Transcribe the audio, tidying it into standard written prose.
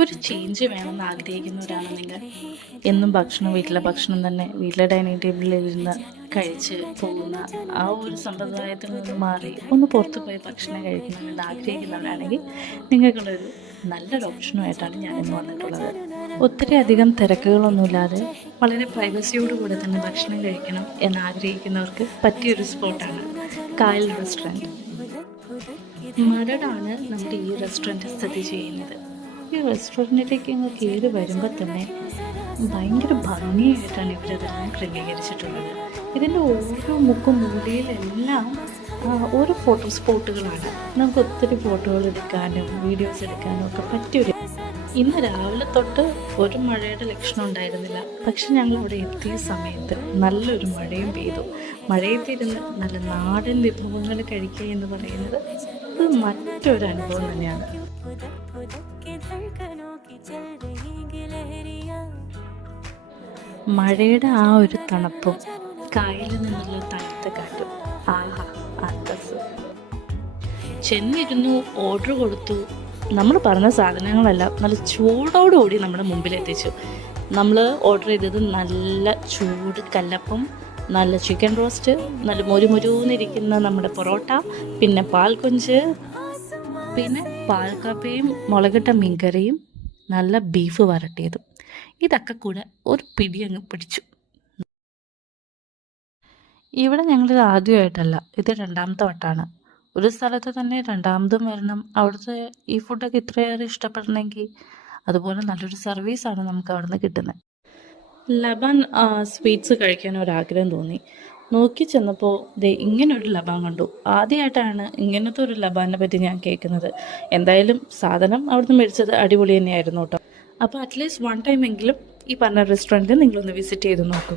ഒരു ചേഞ്ച് വേണമെന്ന് ആഗ്രഹിക്കുന്നവരാണ് നിങ്ങൾ. എന്നും ഭക്ഷണം വീട്ടിലെ ഭക്ഷണം തന്നെ വീട്ടിലെ ഡൈനിങ് ടേബിളിൽ ഇരുന്ന് കഴിച്ച് പോകുന്ന ആ ഒരു സമ്പ്രദായത്തിൽ നിന്ന് മാറി ഒന്ന് പുറത്തു പോയി ഭക്ഷണം കഴിക്കണമെന്ന് ആഗ്രഹിക്കുന്നവരാണെങ്കിൽ നിങ്ങൾക്കുള്ളൊരു നല്ലൊരു ഓപ്ഷനുമായിട്ടാണ് ഞാനിന്ന് വന്നിട്ടുള്ളത്. ഒത്തിരി അധികം തിരക്കുകളൊന്നുമില്ലാതെ വളരെ പ്രൈവസിയോടുകൂടെ തന്നെ ഭക്ഷണം കഴിക്കണം എന്നാഗ്രഹിക്കുന്നവർക്ക് പറ്റിയൊരു സ്പോട്ടാണ് കായൽ റെസ്റ്റോറൻറ്റ്. മരടാണ് നമ്മുടെ ഈ റെസ്റ്റോറൻറ്റ് സ്ഥിതി ചെയ്യുന്നത്. ഈ റെസ്റ്റോറൻറ്റിലേക്ക് ഇങ്ങ് കയറി വരുമ്പോൾ തന്നെ ഭയങ്കര ഭംഗിയായിട്ടാണ് ഇവരതെല്ലാം ക്രമീകരിച്ചിട്ടുള്ളത്. ഇതിൻ്റെ ഓരോ മുക്കും മൂലയിലെല്ലാം ഓരോ ഫോട്ടോ സ്പോട്ടുകളാണ്. നമുക്ക് ഒത്തിരി ഫോട്ടോകൾ എടുക്കാനും വീഡിയോസ് എടുക്കാനും ഒക്കെ പറ്റിയൊരു. ഇന്ന് രാവിലെ തൊട്ട് ഒരു മഴയുടെ ലക്ഷണം ഉണ്ടായിരുന്നില്ല. പക്ഷെ ഞങ്ങൾ അവിടെ എത്തിയ സമയത്ത് നല്ലൊരു മഴയും പെയ്തു. മഴയത്തിരുന്ന് നല്ല നാടൻ വിഭവങ്ങൾ കഴിക്കുക എന്ന് പറയുന്നത് അത് മറ്റൊരു അനുഭവം തന്നെയാണ്. മഴയുടെ ആ ഒരു തണുപ്പും കായലിൽ നിന്നുള്ള തണുത്ത കാറ്റും ആഹാ അന്തസ്. ചെന്നിരുന്നു, ഓർഡർ കൊടുത്തു. നമ്മൾ പറഞ്ഞ സാധനങ്ങളെല്ലാം നല്ല ചൂടോടുകൂടി നമ്മുടെ മുമ്പിൽ എത്തിച്ചു. നമ്മൾ ഓർഡർ ചെയ്തത് നല്ല ചൂട് കല്ലപ്പം, നല്ല ചിക്കൻ റോസ്റ്റ്, നല്ല മൊരുമൊരുന്നിരിക്കുന്ന നമ്മുടെ പൊറോട്ട, പിന്നെ പാൽക്കൊഞ്ച്, പിന്നെ പാൽക്കാപ്പയും മുളകിട്ട മീൻകറിയും നല്ല ബീഫ് വരട്ടിയതും. ഇതൊക്കെ കൂടെ ഒരു പിടി അങ്ങ് പിടിച്ചു. ഇവിടെ ഞങ്ങളിത് ആദ്യമായിട്ടല്ല, ഇത് രണ്ടാമത്തെ വട്ടമാണ്. ഒരു സ്ഥലത്ത് തന്നെ രണ്ടാമതും വരണം. അവിടുത്തെ ഈ ഫുഡൊക്കെ ഇത്രയേറെ ഇഷ്ടപ്പെടണമെങ്കിൽ അതുപോലെ നല്ലൊരു സർവീസാണ് നമുക്ക് അവിടെ നിന്ന് കിട്ടുന്നത്. ലബാൻ സ്വീറ്റ്സ് കഴിക്കാൻ ഒരാഗ്രഹം തോന്നി. നോക്കി ചെന്നപ്പോൾ ഇങ്ങനൊരു ലബാൻ കണ്ടു. ആദ്യമായിട്ടാണ് ഇങ്ങനത്തെ ഒരു ലബാനെ പറ്റി ഞാൻ കേൾക്കുന്നത്. എന്തായാലും സാധനം അവിടുന്ന് മേടിച്ചത് അടിപൊളി തന്നെയായിരുന്നു കേട്ടോ. അപ്പോൾ അറ്റ്ലീസ്റ്റ് വൺ ടൈം എങ്കിലും ഈ പറഞ്ഞ റെസ്റ്റോറൻറ്റ് നിങ്ങളൊന്ന് വിസിറ്റ് ചെയ്ത് നോക്കൂ.